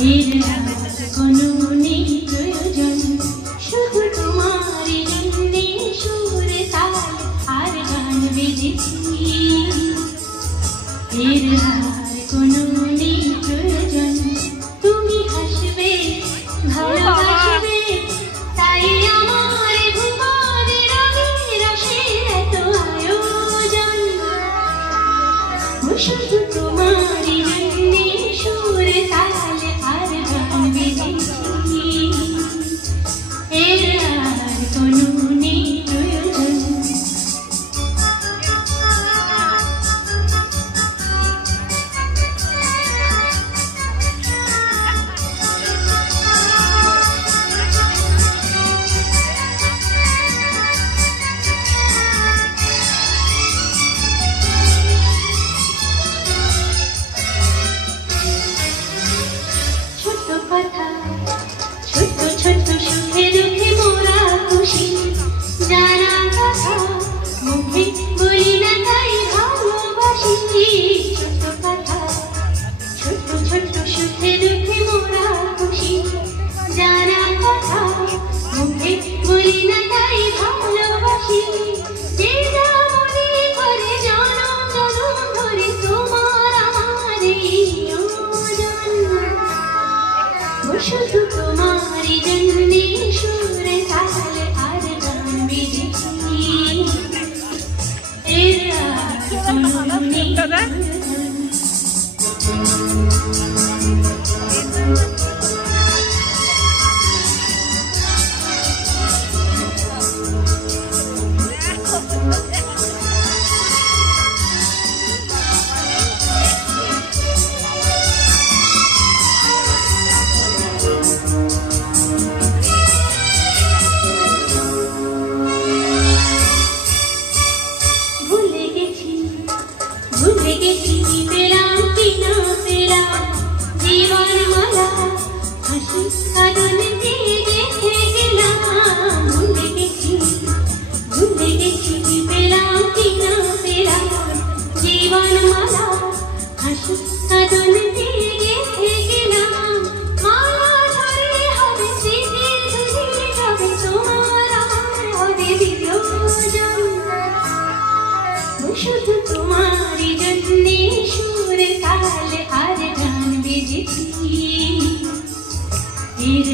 এর আর কোনো নেই প্রয়োজন, শুধু তোমারই জন্যে সুর তাল আর গান বেজেছি। এর আর কোনো নেই প্রয়োজন, তুমি হাসবে ভালোবাসবে, তাই আমার ভুবনে রঙে রসে এত আয়োজন। শুধু তোমারই জন্যে সুর তাল আর গান বেজেছি। এর আর কোনো নেই প্রয়োজন। ছোট্ট ছোট্ট সুখে দুঃখে মোরা খুশি, জানা কথা মুখে বলি না তাই ভালোবাসি। ছোট্ট কথা ছোট্ট ছোট্ট সুখে দুঃখে মোরা খুশি, জানা কথা মুখে বলি না তাই ভালোবাসি। যে যা মনে করে জনম জনম ধরে তোমার আমার এই শুধু তোমারই জন্যে সুর তাল আর গান বেজেছি। এর আর কোনো নেই প্রয়োজন। ভুলে গেছি পেলাম কি না পেলাম জীবন মালা, হাসি কাঁদন দিয়ে গেঁথে গেলাম। ভুলে গেছি পেলাম কি না পেলাম জীবন মালা, হাসি কাঁদন দিয়ে গেঁথে গেলাম। মালা ধরে হবে স্মৃতির ধরে হবে তোমার আমার হবে বিয়োজন। শুধু তোমারই জন্যে সুর তাল আর গান বেজেছি। এর